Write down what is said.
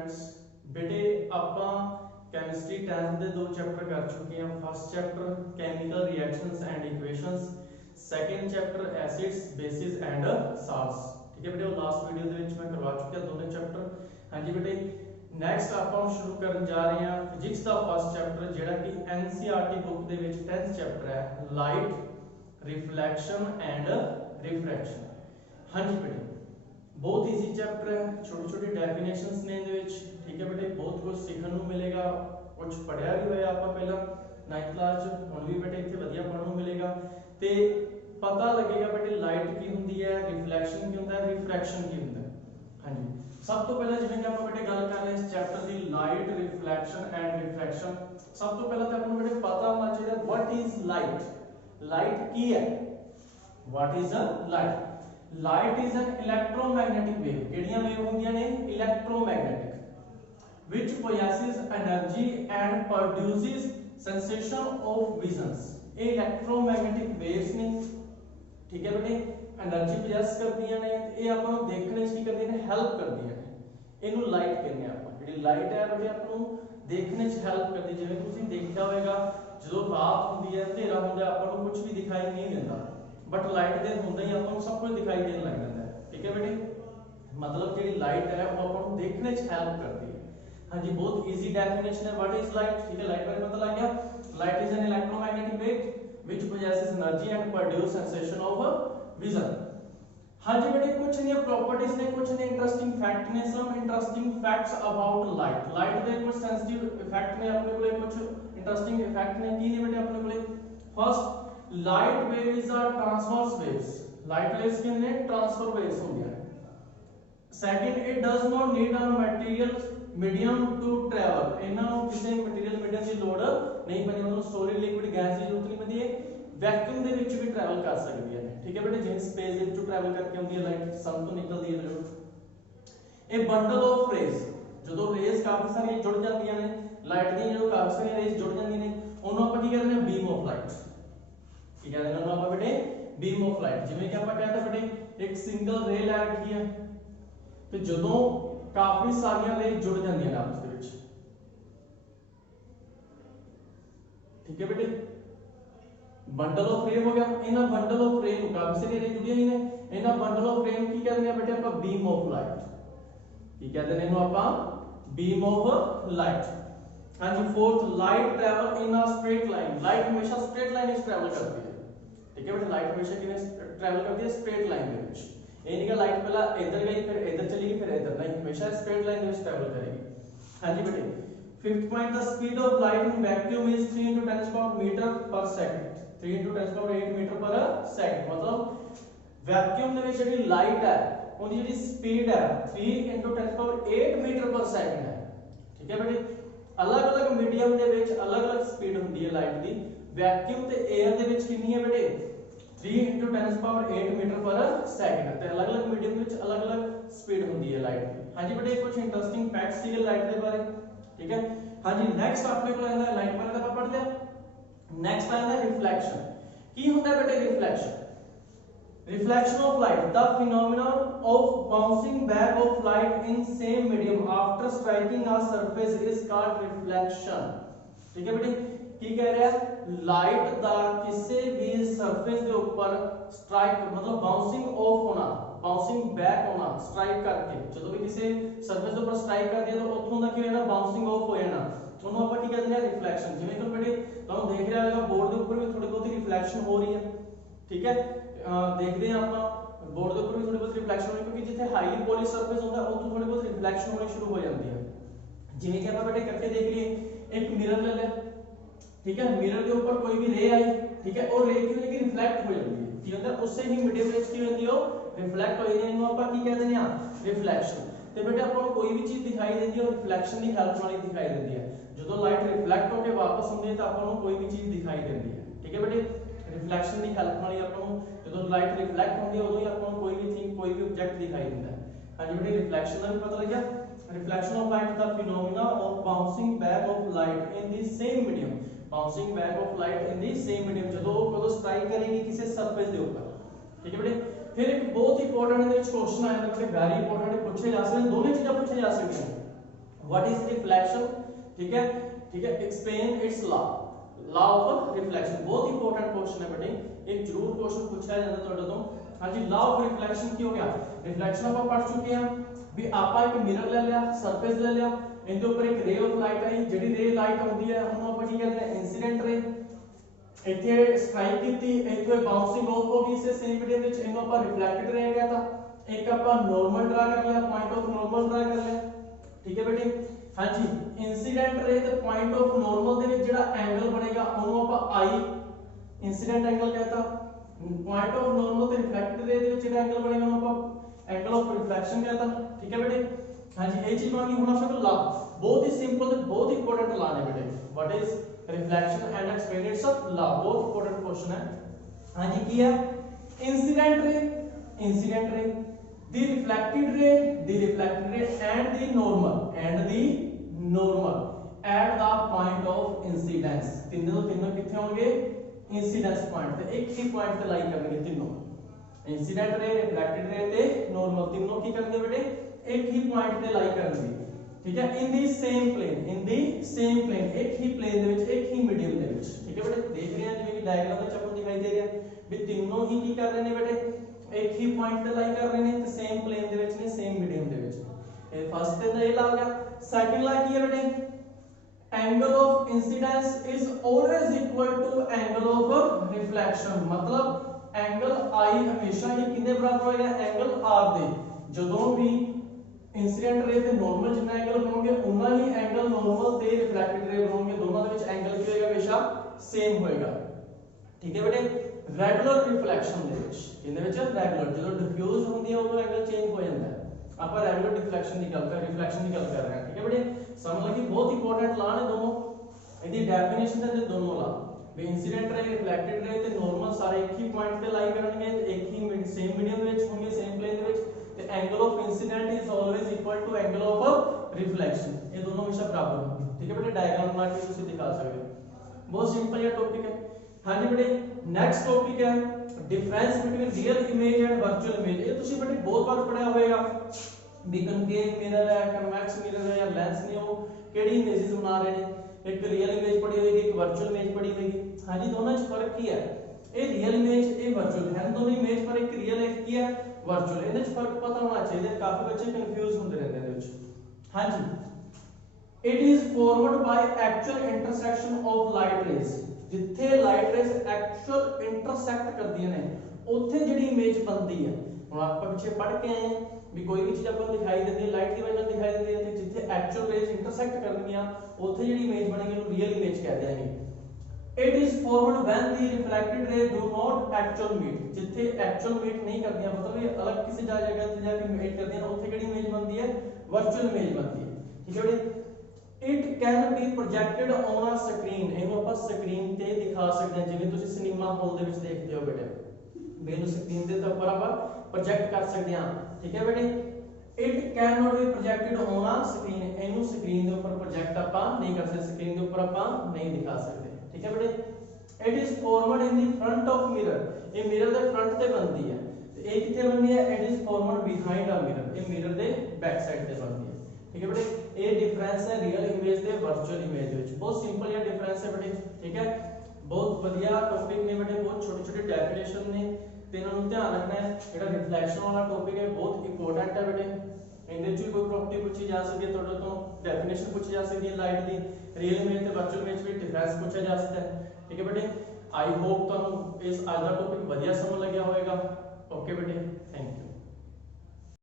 Students बेटे ਆਪਾਂ chemistry 10th ਦੇ ਦੋ ਚੈਪਟਰ ਕਰ ਚੁੱਕੇ ਹਾਂ। First chapter chemical reactions and equations, second chapter acids bases and salts. ठीक है बेटे, लास्ट वीडियो ਦੇ ਵਿੱਚ ਮੈਂ ਕਰਵਾ ਚੁੱਕਿਆ ਦੋਨੇ ਚੈਪਟਰ। ਹਾਂਜੀ बेटे, ਨੈਕਸਟ ਆਪਾਂ ਸ਼ੁਰੂ ਕਰਨ ਜਾ ਰਹੇ ਹਾਂ ਫਿਜ਼ਿਕਸ ਦਾ ਫਸਟ ਚੈਪਟਰ ਜਿਹੜਾ ਕਿ एनसीईआरटी ਬੁੱਕ ਦੇ ਵਿੱਚ 10th ਚੈਪਟਰ ਹੈ, ਲਾਈਟ रिफ्लेक्शन एंड रिफ्रैक्शन। हाँ जी बेटे, बहुत ईजी चैप्टर है, छोटे छोटे डेफिनेशंस ने ਇਹਦੇ ਵਿੱਚ। ठीक है बेटे, बहुत कुछ सीखने को मिलेगा, कुछ पढ़िया भी होया ਆਪਾਂ ਪਹਿਲਾਂ 9th ਕਲਾਸ ਚ, ਹੁਣ ਵੀ बेटे ਇੱਥੇ ਵਧੀਆ ਪੜਨ ਨੂੰ ਮਿਲੇਗਾ ਤੇ ਪਤਾ ਲੱਗੇਗਾ बेटे ਲਾਈਟ ਕੀ ਹੁੰਦੀ ਹੈ, ਰਿਫਲੈਕਸ਼ਨ ਕੀ ਹੁੰਦਾ ਹੈ, ਰਿਫਰੈਕਸ਼ਨ ਕੀ ਹੁੰਦਾ ਹੈ। ਹਾਂਜੀ, ਸਭ ਤੋਂ ਪਹਿਲਾਂ ਜਿਵੇਂ ਕਿ ਆਪਾਂ बेटे ਗੱਲ ਕਰ ਰਹੇ ਇਸ chapter the light reflection and ਰਿਫਰੈਕਸ਼ਨ। ਸਭ ਤੋਂ ਪਹਿਲਾਂ ਤਾਂ ਆਪਾਂ ਨੂੰ बेटे ਪਤਾ ਹੋਣਾ ਚਾਹੀਦਾ व्हाट इज लाइट। लाइट ਕੀ ਹੈ? What is a light? Light is an electromagnetic wave. केड़ियां वेव होंदियां ने? Electromagnetic, which possesses energy and produces sensation of visions। ये इलेक्ट्रोमैग्नेटिक वेव्स ने, ठीक है बेटे, एनर्जी पोजेस करदियां ने, ये आपन नु देखने च की करदियां ने, हेल्प करदियां ने। इनु लाइट कहने आ आपन। जेडी लाइट है बेटे आपन नु देखने च हेल्प करदी। जिवें तुसीं देखिया होवेगा ਜਦੋਂ ਰਾਤ ਹੁੰਦੀ ਹੈ, ਹਨੇਰਾ ਹੁੰਦਾ ਹੈ, ਆਪਾਂ ਨੂੰ ਕੁਝ ਵੀ ਦਿਖਾਈ ਨਹੀਂ ਦਿੰਦਾ, बट लाइट दे ਹੁੰਦੇ ਹੀ ਆਪਾਂ ਨੂੰ ਸਭ ਕੁਝ ਦਿਖਾਈ ਦੇਣ ਲੱਗ ਜਾਂਦਾ ਹੈ। ठीक है बेटे, मतलब ਜਿਹੜੀ ਲਾਈਟ ਹੈ ਉਹ ਆਪਾਂ ਨੂੰ ਦੇਖਣੇ 'ਚ ਹੈਲਪ ਕਰਦੀ ਹੈ। ਹਾਂਜੀ, ਬਹੁਤ ਈਜ਼ੀ ਡੈਫੀਨੇਸ਼ਨ ਹੈ व्हाट इज लाइट। ठीक है, लाइट बारे पता लग गया। Light is an electromagnetic wave which possesses energy and produce sensation of vision। हाँ जी बेटे, कुछ नहीं प्रॉपर्टीज ने, कुछ नहीं इंटरेस्टिंग फैक्ट ने, some interesting facts about light. Light दे कुछ सेंसिटिव इफेक्ट ने अपने कोले, कुछ इंटरेस्टिंग इफेक्ट ने की ने बेटे अपने कोले। First, light wave is a transverse waves. Light waves के ने ट्रांसफर वेव्स होंगे। Second, it does not need a material medium to travel. इना नु किसी मटेरियल मीडियम की लोड नहीं पैंदी, मतलब सॉलिड लिक्विड गैस की जरूरत नहीं पैंदी है। वैक्यूम दे विच भी ट्रैवल कर सकती है। ठीक है बेटे, जिस स्पेस दे विचों ट्रैवल करके आउंदी है लाइट, सन तो निकलदी है जरूर। ए बंडल ऑफ रेज, ਜਦੋਂ रेज काफी सारी जुड़ जांदियां ने, लाइट दी जो काफी सारी रेज जुड़ जांदियां ने, ਉਹਨੂੰ ਆਪਾਂ ਕੀ ਕਹਿੰਦੇ ਨੇ? Beam of light. ਕੀ ਕਹਿੰਦੇ ਨੇ ਆਪਾਂ बेटे? Beam of light. ਜਿਵੇਂ ਕਿ ਆਪਾਂ ਕਹਿੰਦੇ बेटे ਇੱਕ ਸਿੰਗਲ ਰੇ ਲੈ ਰੱਖੀ ਹੈ ਤੇ ਜਦੋਂ ਕਾਫੀ ਸਾਰੀਆਂ ਰੇ ਜੁੜ ਜਾਂਦੀਆਂ ਨੇ ਆਪਸ ਦੇ ਵਿੱਚ। ठीक है बेटे, बंडल ऑफ रे हो गया। इना बंडल ऑफ रे ਨੂੰ ਕਾਫੀ ਸਾਰੀਆਂ ਰੇ ਜੁੜੀਆਂ ਹੀ ਨੇ, ਇਹਨਾਂ बंडल ऑफ रे ਨੂੰ ਕੀ ਕਹਿੰਦੇ ਨੇ बेटे ਆਪਾਂ? Beam of light. ਕੀ ਕਹਿੰਦੇ ਨੇ ਇਹਨੂੰ ਆਪਾਂ? Beam of light. हाँ जी, fourth, light travel in a straight line. Light हमेशा स्ट्रेट लाइन में ट्रैवल करती है। ठीक है बेटा, लाइट हमेशा किवें ट्रैवल करती है? स्ट्रेट लाइन में। ये नहीं कि लाइट पहला इधर गई फिर इधर चली गई फिर इधर, नहीं, हमेशा स्ट्रेट लाइन में ट्रैवल करेगी। हाँ जी बेटे, fifth point, the speed of light in vacuum is 3 × 10⁻⁸ metre per second. 3 × 10⁸ metre per second. मतलब वैक्यूम ਦੇ ਵਿੱਚ ਜਿਹੜੀ ਲਾਈਟ ਹੈ ਉਹਦੀ ਜਿਹੜੀ ਸਪੀਡ ਹੈ 3 × 10⁸ मीटर पर सेकंड है। ठीक है बेटे, अलग-अलग मीडियम ਦੇ ਵਿੱਚ अलग-अलग स्पीड ਹੁੰਦੀ ਹੈ ਲਾਈਟ ਦੀ। वैक्यूम ਤੇ 에ਅਰ ਦੇ ਵਿੱਚ ਕਿੰਨੀ ਹੈ बेटे? 3 × 10⁸ मीटर पर सेकंड। ਤੇ अलग-अलग मीडियम ਦੇ ਵਿੱਚ अलग-अलग स्पीड ਹੁੰਦੀ ਹੈ ਲਾਈਟ ਦੀ। ਹਾਂਜੀ बेटे, ਕੁਝ ਇੰਟਰਸਟਿੰਗ ਫੈਕਟਸ ਸੀਗੇ ਲਾਈਟ ਦੇ ਬਾਰੇ। ठीक है, ਹਾਂਜੀ, ਨੈਕਸਟ ਆਪਣੇ ਕੋਲ ਆਉਂਦਾ ਲਾਈਟ ਬਾਰੇ ਤਾਂ ਆਪਾਂ ਪੜ੍ਹ ਲਿਆ। ਨੈਕਸਟ ਆਉਂਦਾ ਰਿਫਲੈਕਸ਼ਨ। ਕੀ ਹੁੰਦਾ ਹੈ बेटे reflection? Reflection of light, the phenomenon of bouncing back of light in same medium after striking a surface is called reflection। ठीक है बेटे, की कह रहा है? लाइट ਦਾ ਕਿਸੇ ਵੀ ਸਰਫੇਸ ਦੇ ਉੱਪਰ ਸਟ੍ਰਾਈਕ मतलब ਬਾਉਂਸਿੰਗ ਆਫ ਹੋਣਾ, ਬਾਉਂਸਿੰਗ ਬੈਕ ਹੋਣਾ, ਸਟ੍ਰਾਈਕ ਕਰਕੇ ਜਦੋਂ ਵੀ ਕਿਸੇ ਸਰਫੇਸ ਦੇ ਉੱਪਰ ਸਟ੍ਰਾਈਕ ਕਰਦੀ ਹੈ ਤਾਂ ਉੱਥੋਂ ਦਾ ਕੀ ਹੋਣਾ? ਬਾਉਂਸਿੰਗ ਆਫ ਹੋ ਜਾਣਾ। ਉਹਨੂੰ ਆਪਾਂ ਕੀ ਕਹਿੰਦੇ ਆ? ਰਿਫਲੈਕਸ਼ਨ। ਜਿਵੇਂ ਕਿ ਬੇਟੇ ਤੁਹਾਨੂੰ ਦੇਖ ਰਿਹਾ ਹੋਵੇਗਾ ਬੋਰਡ ਦੇ ਉੱਪਰ ਵੀ ਥੋੜੀ ਬਹੁਤੀ ਰਿਫਲੈਕਸ਼ਨ ਹੋ ਰਹੀ ਹੈ। ठीक है, देखते हैं आप बोर्ड के ऊपर भी थोड़ी बहुत रिफ्लेक्शन होनी, क्योंकि जिथे हाईली पॉलिश सरफेस होता है उतो थोड़ी बहुत रिफ्लेक्शन होनी शुरू हो जाती है। जिवें कि आप बेटे करके देख लिए, एक मिरर ले लिया। ठीक है, मिरर के ऊपर कोई भी रे आई, ठीक है, और रे की वजह से रिफ्लेक्ट हो जाती है। की होता है उससे ही मीडियम रेज की होती है रिफ्लेक्ट हो जाती है। इनको आप की कहते हैं? रिफ्लेक्शन। ਤੇ बेटे ਆਪਾਂ ਨੂੰ ਕੋਈ ਵੀ ਚੀਜ਼ ਦਿਖਾਈ ਦਿੰਦੀ ਹੈ ਉਹ ਰਿਫਲੈਕਸ਼ਨ ਦੀ ਹੈਲਪ ਨਾਲ ਹੀ ਦਿਖਾਈ ਦਿੰਦੀ ਹੈ। ਜਦੋਂ ਲਾਈਟ ਰਿਫਲੈਕਟ ਹੋ ਕੇ ਵਾਪਸ ਹੁੰਦੀ ਹੈ ਤਾਂ ਆਪਾਂ ਨੂੰ ਕੋਈ ਵੀ ਚੀਜ਼ ਦਿਖਾਈ ਦਿੰਦੀ ਹੈ। ठीक है बेटे, रिफ्लेक्शन ਦੀ ਹੈਲਪ ਨਾਲ ਹੀ ਆਪਾਂ ਨੂੰ ਜਦੋਂ ਲਾਈਟ ਰਿਫਲੈਕਟ ਹੁੰਦੀ ਹੈ ਉਦੋਂ ਹੀ ਆਪਾਂ ਨੂੰ ਕੋਈ ਵੀ ਥਿੰਗ, ਕੋਈ ਵੀ ਆਬਜੈਕਟ ਦਿਖਾਈ ਦਿੰਦਾ ਹੈ। ਹਾਂਜੀ बेटे, ਰਿਫਲੈਕਸ਼ਨ ਦਾ ਵੀ ਪਤਾ ਲੱਗਿਆ। Reflection of light, the phenomena of bouncing back of light in the same medium। bouncing back of light in the same medium ਜਦੋਂ स्ट्राइक करेगी किसी सरफेस के ऊपर। ठीक है बेटे, फिर एक बहुत इंपॉर्टेंट ਇਹਦੇ ਵਿੱਚ क्वेश्चन ਆਇਆ बेटे, वेरी इंपॉर्टेंट पूछे जा सकते हैं, दोनों चीजें पूछे जा सकती हैं। व्हाट इज रिफ्लेक्शन, ठीक है, ठीक है, explain it's law, law of reflection. बहुत इंपॉर्टेंट क्वेश्चन है बेटे, एक जरूर क्वेश्चन पूछा जाता ਤੁਹਾਡੇ ਤੋਂ। हाँ जी, लॉ ऑफ रिफ्लेक्शन की हो गया, रिफ्लेक्शन ਆਪਾਂ पढ़ चुके हैं भी ਆਪਾਂ ਇੱਕ ਮਿਰਰ ਲੈ ਲਿਆ, ਸਰਫੇਸ ਲੈ ਲਿਆ, ਇਹਦੇ ਉੱਪਰ ਇੱਕ ਰੇ ਆਫ ਲਾਈਟ ਆਈ, ਜਿਹੜੀ ਰੇ ਲਾਈਟ ਆਉਂਦੀ ਹੈ ਉਹਨੂੰ ਆਪਾਂ ਕੀ ਕਹਿੰਦੇ ਆ, ਇਨਸੀਡੈਂਟ ਰੇ। ਇੱਥੇ ਸਟ੍ਰਾਈਕ ਕੀਤੀ, ਇੱਥੋਂ ਬਾਉਂਸਿੰਗ ਆਫ ਹੋ ਗਈ, ਇਸੇ ਸੇਮ ਮੀਡੀਅਮ ਵਿੱਚ ਇਹਨੂੰ ਆਪਾਂ ਰਿਫਲੈਕਟਡ ਰੇ ਕਹਤਾ। एक ਆਪਾਂ ਨੋਰਮਲ ਡਰਾ ਕਰ ਲਿਆ, ਪੁਆਇੰਟ ਆਫ ਨੋਰਮਲ ਡਰਾ ਕਰ ਲਿਆ, ਠੀਕ ਹੈ ਬੇਟੇ। ਹਾਂਜੀ, ਇਨਸੀਡੈਂਟ ਰੇ ਤੇ ਪੁਆਇੰਟ ਆਫ ਨੋਰਮਲ ਦੇ ਵਿੱਚ ਜਿਹੜਾ ਐਂਗਲ ਬਣੇਗਾ ਉਹਨੂੰ ਆਪਾਂ ਆਈ ਇਨਸੀਡੈਂਟ ਐਂਗਲ ਕਹਤਾ। ਪੁਆਇੰਟ ਆਫ ਨੋਰਮਲ ਤੇ ਰਿਫਲੈਕਟਡ ਰੇ ਦੇ ਵਿੱਚ ਜਿਹੜਾ ਐਂਗਲ ਬਣੇਗਾ ਉਹਨੂੰ ਆਪਾਂ ਐਂਗਲ ਆਫ ਰਿਫਲੈਕਸ਼ਨ ਕਹਤਾ, ਠੀਕ ਹੈ ਬੇਟੇ। ਹਾਂਜੀ, ਇਹ ਚੀਜ਼ ਬਣ ਗਈ। ਹੁਣ ਆਪਾਂ ਲਾ ਬਹੁਤ ਹੀ ਸਿੰਪਲ ਤੇ ਬਹੁਤ ਇੰਪੋਰਟੈਂਟ ਲਾ ਨੇ ਬੇਟੇ, what is reflection and explain it's law, बहुत इंपॉर्टेंट क्वेश्चन है। हां जी, की है incident ray, incident ray, the reflected ray and the normal at the point of incidence, तीनों तो तीनों किथे होंगे, इंसिडेंस पॉइंट ते एक ही पॉइंट ते लाई करनगे तीनों, इंसिडेंट रे, रिफ्लेक्टेड रे ते नॉर्मल, तीनों की करनगे बेटे एक ही पॉइंट ते लाई करनगे, ठीक है। इन दी सेम प्लेन, एक ही प्लेन दे विच, एक ही मीडियम दे विच, ठीक है बेटे। देख रहे हैं जिवें कि डायग्राम विच आपको दिखाई दे रहा है भी तीनों ही की कर रहे ने बेटे, एक ही पॉइंट पे लाई कर रहे ने ते सेम प्लेन दे विच ने, सेम मीडियम दे विच। ये फर्स्ट ते ये ला गया। सेकंड ला की है बेटे, angle of incidence is always equal to angle of reflection, मतलब एंगल आई हमेशा ही किने बराबर होएगा, एंगल आर दे। जदों भी इंसिडेंट रे ते नॉर्मल जितना एंगल बनोगे उतना ही एंगल नॉर्मल ते रिफ्लेक्टेड रे बनोगे, दोनों दे विच एंगल की होएगा हमेशा सेम होएगा, ठीक है बेटे। रेगुलर रिफ्लेक्शन दे विच, इनदे विच रेगुलर जदों डिफ्यूज होंदी है उਦੋਂ एंगल चेंज हो जाता है। ਆਪਾਂ रेगुलर डिफ्लेक्शन की गल कर, रिफ्लेक्शन की गल कर रहे हैं, ठीक है बेटे। समझ लगी, बहुत इंपॉर्टेंट ला ने दोनों, इहदी डेफिनेशन दे दोनों ला भी इंसिडेंट रे, रिफ्लेक्टेड रे ते नॉर्मल सारे एक ही पॉइंट पे लाई करनगे, एक ही सेम मीडियम विच होंगे, सेम प्लेन दे विच, ते angle of incident is always equal to angle of reflection, ये दोनों हमेशा बराबर होंगे, ठीक है बेटे। डायग्राम बना के तुसी दिखा सकते हो, बहुत सिंपल ये टॉपिक है। हाँ जी बेटे, नेक्स्ट टॉपिक है difference between real image and virtual image. ये तुसी बेटे बहुत बार पढ़िया होगा भी कनकेव मिरर है, कन्वेक्स मिरर है या लेंस ने, वो केड़ी इमेजेस बना रहे हैं, एक रियल इमेज पढ़ी होगी, एक वर्चुअल इमेज पढ़ी होगी। हाँ जी, दोनों में फर्क की है, ये रियल इमेज, ये वर्चुअल है, दोनों इमेज पर एक रियल एक की है वर्चुअल, इनमें फर्क पता होना चाहिए, काफी बच्चे कंफ्यूज होते रहते हैं। हाँ जी, it is forward by actual intersection of light rays, जिथे लाइट रेज एक्चुअल इंटरसेक्ट करदियां ने ਉੱਥੇ ਜਿਹੜੀ ਇਮੇਜ ਬਣਦੀ ਹੈ। ਹੁਣ ਆਪਾਂ ਪਿੱਛੇ ਪੜ੍ਹ ਕੇ ਆਏ ਹਾਂ ਵੀ ਕੋਈ ਵੀ ਚੀਜ਼ ਆਪਾਂ ਨੂੰ ਦਿਖਾਈ ਦਿੰਦੀ ਹੈ ਲਾਈਟ ਦੀ ਵਜ੍ਹਾ ਨਾਲ ਦਿਖਾਈ ਦਿੰਦੀ ਹੈ, ਤੇ ਜਿੱਥੇ ਐਕਚੁਅਲ ਰੇਜ਼ ਇੰਟਰਸੈਕਟ ਕਰਨਗੀਆਂ ਉੱਥੇ ਜਿਹੜੀ ਇਮੇਜ ਬਣੇਗੀ ਉਹਨੂੰ ਰੀਅਲ ਇਮੇਜ ਕਹਿ ਦਿਆਂਗੇ। ਇਟ ਇਜ਼ ਫਾਰਵਰਡ ਵੈਨ ਦੀ ਰਿਫਲੈਕਟਡ ਰੇ ਡੂ ਨਾਟ ਐਕਚੁਅਲ ਮੀਟ, ਜਿੱਥੇ ਐਕਚੁਅਲ ਮੀਟ ਨਹੀਂ ਕਰਦੀਆਂ, ਮਤਲਬ ਇਹ ਅਲੱਗ ਕਿਸੇ ਜਗ੍ਹਾ ਤੇ ਜਾ ਕੇ ਮੀਟ ਕਰਦੀਆਂ, ਉੱਥੇ ਕਿਹੜੀ ਇਮੇਜ ਬਣਦੀ ਹੈ, ਵਰਚੁਅਲ ਇਮੇਜ ਬਣਦੀ ਹੈ, ਠੀਕ ਹੈ ਬੇਟੇ। It can be projected on a screen, ਇਹਨੂੰ ਆਪਾਂ ਸਕਰੀਨ ਤੇ ਦਿਖਾ ਸਕਦੇ ਹਾਂ, ਜਿਵੇਂ ਤੁਸੀਂ ਸਿਨੇਮਾ ਹਾਲ ਦੇ ਵਿੱਚ ਦੇਖਦੇ ਹੋ ਬੇਟੇ, ਬੇਨੂੰ ਸਕਰੀਨ ਦੇ ਉੱਪਰ ਆਪਾਂ ਪ੍ਰੋਜੈਕਟ ਕਰ ਸਕਦੇ ਹਾਂ, ਠੀਕ ਹੈ ਬੇਟੇ। It can not be projected on a screen, ਇਹਨੂੰ ਸਕਰੀਨ ਦੇ ਉੱਪਰ ਪ੍ਰੋਜੈਕਟ ਆਪਾਂ ਨਹੀਂ ਕਰ ਸਕਦੇ, ਸਕਰੀਨ ਦੇ ਉੱਪਰ ਆਪਾਂ ਨਹੀਂ ਦਿਖਾ ਸਕਦੇ, ਠੀਕ ਹੈ ਬੇਟੇ। It is forward in the front of mirror, ਇਹ ਮਿਰਰ ਦੇ ਫਰੰਟ ਤੇ ਬਣਦੀ ਹੈ, ਤੇ ਇਹ ਕਿੱਥੇ ਬਣਦੀ ਹੈ, it is forward behind a mirror, ਇਹ ਮਿਰਰ ਦੇ ਬੈਕ ਸਾਈਡ ਤੇ ਬਣਦੀ ਹੈ, ठीक है बेटे। ये डिफरेंस है रियल इमेज ते वर्चुअल इमेज विच, बहुत सिंपल या डिफरेंस है बेटे, ठीक है। बहुत बढ़िया टॉपिक ने बेटे, बहुत छोटे छोटे डेफिनेशन ने ते इन्हां नूं ध्यान रखना है। जेड़ा रिफ्लेक्शन वाला टॉपिक है बहुत इंपॉर्टेंट है बेटे, इहदे च कोई प्रॉपर्टी पूछी जा सकती है तुहाडे तो, डेफिनेशन पूछी जा सकती है लाइट दी, रियल इमेज ते वर्चुअल इमेज विच डिफरेंस पूछा जा सकता है, ठीक है बेटे। आई होप तुहानूं इस आज दा टॉपिक बढ़िया समझ लग्या होवेगा। ओके बेटे, थैंक यू।